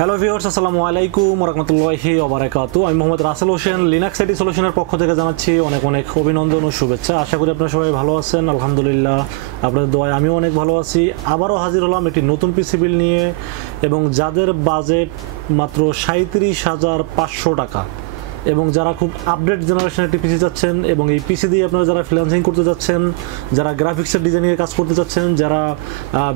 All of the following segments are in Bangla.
হ্যালো ভিউয়ার্স, আসসালামু আলাইকুম ওয়া রাহমাতুল্লাহি ওয়া বারাকাতুহু। আমি মোহাম্মদ রাসেল হোসেন, লিনাক্স আইটি সলিউশনের পক্ষ থেকে জানাচ্ছি অনেক অনেক অভিনন্দন ও শুভেচ্ছা। আশা করি আপনারা সবাই ভালো আছেন। আলহামদুলিল্লাহ, আপনাদের দোয়ায় আমিও অনেক ভালো আছি। আবারও হাজির হলাম একটি নতুন পিসি বিল নিয়ে, এবং যাদের বাজেট মাত্র 37,500 টাকা এবং যারা খুব আপডেট জেনারেশনের একটি পিসি চাচ্ছেন, এবং এই পিসি দিয়ে আপনারা যারা ফ্রিল্যান্সিং করতে যাচ্ছেন, যারা গ্রাফিক্সের ডিজাইনিংয়ের কাজ করতে চাচ্ছেন, যারা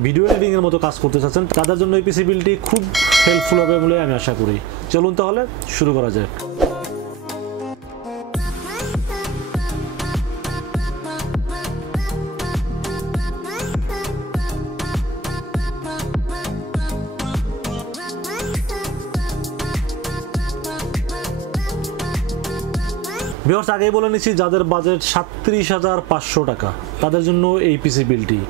ভিডিও এডিটিংয়ের মতো কাজ করতে চাচ্ছেন, তাদের জন্য এই পিসি বিলটি খুব হেল্পফুল হবে বলে আমি আশা করি। চলুন তাহলে শুরু করা যাক। ভিউয়ার্স, আগেই বলে নিচ্ছি, যাদের বাজেট 37,500 টাকা তাদের জন্য এই পিসি বিলটি।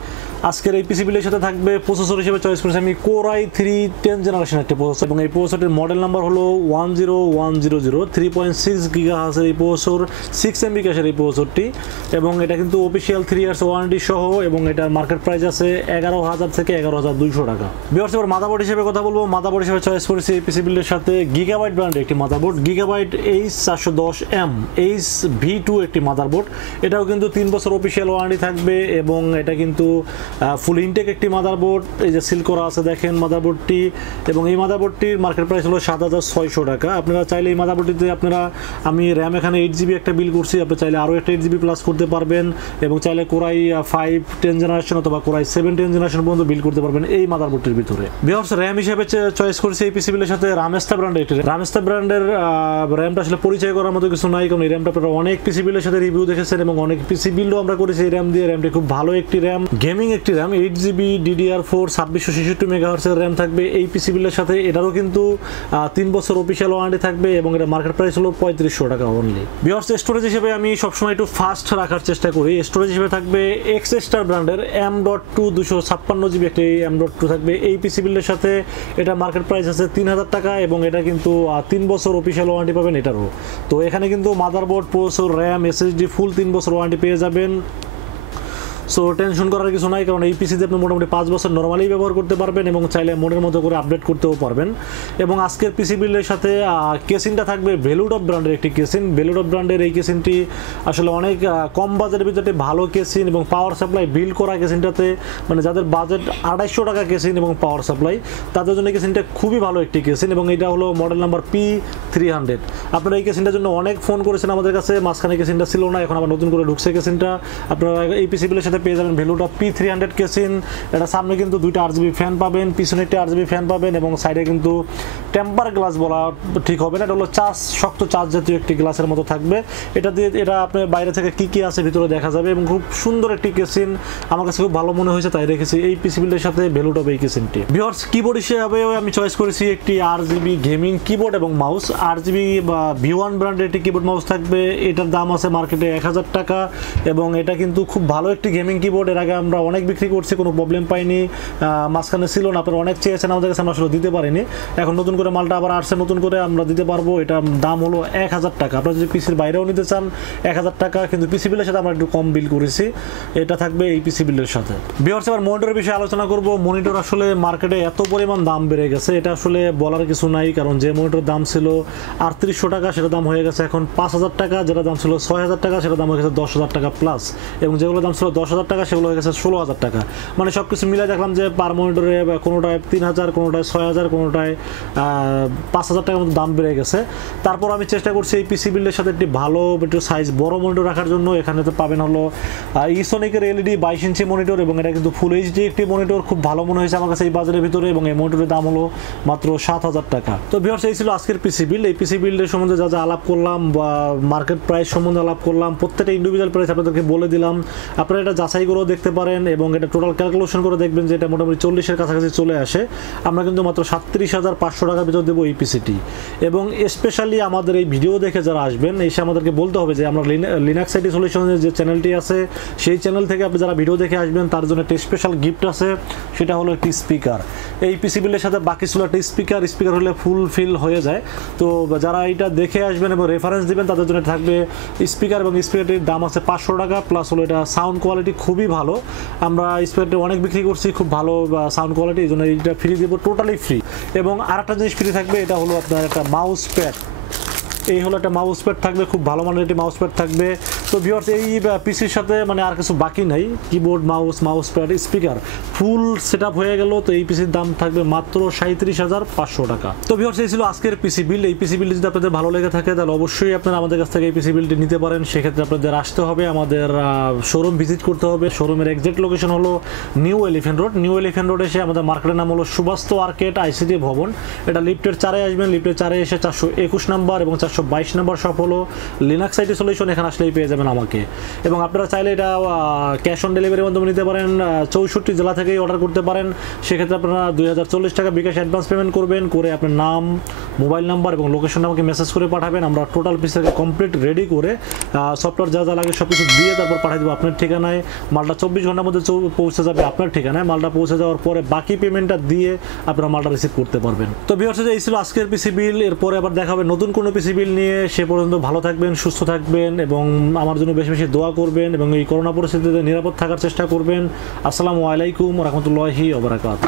আজকের এই পিসি বিলের সাথে থাকবে প্রসেসর হিসেবে চয়েস করেছি আমি Core i3 10th জেনারেশন একটা প্রসেসর, এবং এই প্রসেসরটির মডেল নাম্বার হলো 10100। 3.6 গিগাহার্টজের এই প্রসেসর, 6 MB ক্যাশের এই প্রসেসরটি, এবং এটা কিন্তু অফিসিয়াল 3 ইয়ার্স ওয়ারেন্টি সহ, এবং এটার মার্কেট প্রাইস আছে 11,000 থেকে 11,200 টাকা। ভিউয়ার্স, এবার মাদারবোর্ড হিসেবে কথা বলবো। মাদারবোর্ড হিসেবে চয়েস করেছি এই পিসি বিলের সাথে গিগাবাইট ব্র্যান্ডের একটি মাদারবোর্ড, গিগাবাইট H410M HV2 একটি মাদারবোর্ড। এটাও কিন্তু 3 বছর অফিসিয়াল ওয়ারেন্টি থাকবে, এবং এটা কিন্তু ফুল ইনটেক একটি মাদারবোর্ড। এই যে সিল করা আছে দেখেন মাদারবোর্ডটি, এবং এই মাদারবোর্ডটির মার্কেট প্রাইস হলো 7,600 টাকা। আপনারা চাইলে এই মাদারবোর্ডটিতে আমি র্যাম এখানে 8GB একটা বিল করছি, আপনি চাইলে আরও একটা 8GB প্লাস করতে পারবেন, এবং চাইলে Core i5 10 জেনারেশন অথবা Core i7 10 জেনারেশন পর্যন্ত বিল করতে পারবেন এই মাদারবোর্ডটির ভিতরে। ভিউয়ার্স, র্যাম হিসেবে চয়েস করেছি এই পিসি বিলের সাথে রামেস্তা ব্র্যান্ডের একটি রামেস্তা ব্র্যান্ডের র্যামটা আসলে পরিচয় করার মতো কিছু নাই, কারণ এই র্যামটা আপনারা অনেক পিসি বিলের সাথে রিভিউ দেখেছেন, এবং অনেক পিসি বিলও আমরা করেছি এই র্যাম দিয়ে। র্যামটি খুব ভালো একটি র্যাম, গেমিং একটি র্যাম, 8GB DDR4 2666 মেগাহার্টজের র্যাম থাকবে এই পিসি বিলের সাথে। এটারও কিন্তু 3 বছর অফিসিয়াল ওয়ারেন্টি থাকবে, এবং এটা মার্কেট প্রাইস হলো 3500 টাকা অনলি। ভিউয়ার্স, স্টোরেজ হিসেবে আমি সবসময় একটু ফাস্ট রাখার চেষ্টা করি। স্টোরেজ হিসেবে থাকবে এক্সস্টার ব্র্যান্ডের M.2 256GB একটি M.2 থাকবে এই পিসি বিলের সাথে। এটা মার্কেট প্রাইস আছে 3000 টাকা, এবং এটা কিন্তু 3 বছর অফিসিয়াল ওয়ারেন্টি পাবেন এটারও। তো এখানে কিন্তু মাদারবোর্ড, প্রসেসর, র্যাম, SSD ফুল 3 বছর ওয়ারেন্টি পেয়ে যাবেন। সো টেনশন করার কিছু নাই, কারণ এই পিসিতে আপনি মোটামুটি 5 বছর নর্মালি ব্যবহার করতে পারবেন, এবং চাইলে মনের মতো করে আপডেট করতেও পারবেন। এবং আজকের পিসি বিলের সাথে কেসিনটা থাকবে ভেলুডপ ব্র্যান্ডের একটি কেসিন। ভেলুডপ ব্র্যান্ডের এই কেসিনটি আসলে অনেক কম বাজেটের ভিতরে ভালো কেসিন, এবং পাওয়ার সাপ্লাই বিল্ড করা কেসিনটাতে, মানে যাদের বাজেট 2800 টাকা কেসিন এবং পাওয়ার সাপ্লাই, তাদের জন্য কেসিনটা খুবই ভালো একটি কেসিন। এবং এটা হলো মডেল নাম্বার P300। আপনারা এই কেসিনটার জন্য অনেক ফোন করেছেন আমাদের কাছে, মাঝখানে কেসিনটা ছিল না, এখন আবার নতুন করে ঢুকছে কেসিনটা। আপনারা এই পিসি বিলের সাথে পেয়ে যাবেন ভেলুডপ P300 কেসিন। এটা সামনে কিন্তু 2টা RGB ফ্যান পাবেন, পিছনে একটা RGB ফ্যান পাবেন, এবং সাইডে কিন্তু টেম্পার গ্লাস বলা ঠিক হবে না, এটা হলো শক্ত চার্জ জাতীয় একটি গ্লাসের মতো থাকবে। এটা দিয়ে আপনার বাইরে থেকে কি আছে ভিতরে দেখা যাবে, এবং খুব সুন্দর একটি কেসিন, আমার কাছে খুব ভালো মনে হয়েছে, তাই রেখেছি এই পিসি বিলের সাথে ভেলুডপ এই কেসিনটি। ভিউয়ার্স, কিবোর্ড হিসেবে আমি চয়েস করেছি একটি RGB গেমিং কিবোর্ড এবং মাউস। RGB বা V1 ব্র্যান্ডের একটি কিবোর্ড মাউস থাকবে। এটার দাম আছে মার্কেটে 1000 টাকা, এবং এটা কিন্তু খুব ভালো একটি গেমিং কিবোর্ড। এর আগে আমরা অনেক বিক্রি করছি, কোনো প্রবলেম পাইনি, মাঝখানে ছিল না, আপনারা অনেক চেয়েছেন আমাদের কাছে, আমরা আসলে দিতে পারিনি। এখন নতুন করে মালটা আবার আসছে, নতুন করে আমরা দিতে পারবো। এটার দাম হলো 1000 টাকা। আপনারা যদি পিসির বাইরেও নিতে চান 1000 টাকা, কিন্তু পিসি বিলের সাথে আমরা একটু কম বিল করেছি, এটা থাকবে এই পিসি বিলের সাথে। ভিউয়ার্স, এবার মনিটরের বিষয়ে আলোচনা করব। মনিটর আসলে মার্কেটে এত পরিমাণ দাম বেড়ে গেছে, এটা আসলে বলার কিছু নাই, কারণ যে মনিটর দাম ছিল 3800 টাকা, সেটা দাম হয়ে গেছে এখন 5000 টাকা। যেটা দাম ছিল 6000 টাকা, সেটা দাম হয়ে গেছে 10,000 টাকা প্লাস, এবং যেগুলো দাম ছিল 10,000 টাকা সেগুলো হয়ে গেছে 16,000 টাকা। মানে সব কিছু মিলে দেখলাম যে পার মনিটরে কোনোটায় 3000, কোনোটায় 6000, কোনোটায় 5000 টাকার মতো দাম বেড়ে গেছে। তারপর আমি চেষ্টা করছি এই পিসি বিলের সাথে একটি ভালো একটু সাইজ বড় মনিটর রাখার জন্য। এখানে তো পাবেন হলো ইসোনিকের LED 22 ইঞ্চি মনিটর, এবং এটা কিন্তু ফুল HD একটি মনিটর, খুব ভালো মনে হয়েছে আমার কাছে এই বাজারের ভিতরে, এবং এই মনিটরের দাম হলো মাত্র 7000 টাকা। তো ভিউয়ার্স, এই ছিল আজকের পিসি বিল। এই পিসি বিলের সম্বন্ধে যা যা আলাপ করলাম, বা মার্কেট প্রাইস সম্বন্ধে আলাপ করলাম, প্রত্যেকটা ইন্ডিভিজুয়াল প্রাইস আপনাদেরকে বলে দিলাম। আপনারা এটা যাচাই করেও দেখতে পারেন, এবং এটা টোটাল ক্যালকুলেশন করে দেখবেন যে এটা মোটামুটি 40-এর কাছাকাছি চলে আসে। আমরা কিন্তু মাত্র 37,500 টাকার ভিতর দেবো এই পিসিটি। এবং স্পেশালি আমাদের এই ভিডিও দেখে যারা আসবেন, এসে আমাদেরকে বলতে হবে যে আমরা লিনাক্স আইটি সলিউশনের যে চ্যানেলটি আছে, সেই চ্যানেল থেকে আপনি যারা ভিডিও দেখে আসবেন তার জন্য একটা স্পেশাল গিফট আছে, সেটা হলো একটি স্পিকার। এই পিসি বিলের সাথে বাকি ছিল একটা স্পিকার হলে ফুল ফিল হয়ে যায়। তো যারা এটা দেখে আসবেন এবং রেফারেন্স দিবেন তাদের জন্য থাকবে স্পিকার, এবং স্পিকারটির দাম আছে 500 টাকা প্লাস হলো এটা সাউন্ড কোয়ালিটি খুবই ভালো। আমরা স্পিকারটি অনেক বিক্রি করছি, খুব ভালো সাউন্ড কোয়ালিটি, এই জন্য এইটা ফ্রি দেবো, টোটালি ফ্রি। এবং আরেকটা জিনিস জিনিস ফ্রি থাকবে, এটা হলো আপনার একটা মাউস প্যাড। এই হলো একটা মাউস প্যাড থাকবে, খুব ভালো মানের একটি মাউস প্যাড থাকবে। তো ভিউয়ার্স এই পিসির সাথে মানে আর কিছু বাকি নাই, keyboard, mouse pad, speaker full setup হয়ে গেল। তো এই পিসির দাম থাকবে মাত্র 37,500 টাকা। তো ভিউয়ার্স এই ছিল আজকের পিসি বিল্ড। এই পিসি বিল্ড যদি আপনাদের ভালো লেগে থাকে তাহলে অবশ্যই আপনারা আমাদের কাছ থেকে এই পিসি বিল্ডটি নিতে পারেন। সেক্ষেত্রে আপনাদের আসতে হবে, আমাদের শোরুম ভিজিট করতে হবে। শোরুমের এক্সাক্ট লোকেশন হলো new elephant road. New elephant road এসে আমাদের মার্কেটের নাম হলো সুবাস্ত আর্কেড আইসিটি ভবন। এটা লিফটের 4-এ আসবেন, লিফটের 4-এ এসে 421 নাম্বার এবং 422 নাম্বার শপ হলো লিনাক্স আইটি সলিউশন। এখানে আসলেই পেয়ে যাবেন আমাকে। এবং আপনারা চাইলে এটা ক্যাশ অন ডেলিভারির মাধ্যমে নিতে পারেন, 64 জেলা থেকেই অর্ডার করতে পারেন। সেক্ষেত্রে আপনারা 2040 টাকা বিকাশ অ্যাডভান্স পেমেন্ট করবেন, করে আপনার নাম, মোবাইল নাম্বার এবং লোকেশন আমাকে মেসেজ করে পাঠাবেন। আমরা টোটাল পিসটাকে কমপ্লিট রেডি করে সফটওয়্যার যা যা লাগে সব কিছু দিয়ে তারপর পাঠিয়ে দেবো আপনার ঠিকানায়। মালটা 24 ঘন্টার মধ্যে পৌঁছে যাবে আপনার ঠিকানায়। মালটা পৌঁছে যাওয়ার পরে বাকি পেমেন্টটা দিয়ে আপনারা মালটা রিসিভ করতে পারবেন। তো ভিউয়ার্স এই ছিল আজকের পিসি বিল। এরপরে আবার দেখা হবে নতুন কোনো পিসি বিল নিয়ে। সে পর্যন্ত ভালো থাকবেন, সুস্থ থাকবেন এবং আমার জন্য বেশি বেশি দোয়া করবেন এবং এই করোনা পরিস্থিতিতে নিরাপদ থাকার চেষ্টা করবেন। আসসালামু আলাইকুম ওয়া রাহমাতুল্লাহি ওয়া বারাকাতুহু।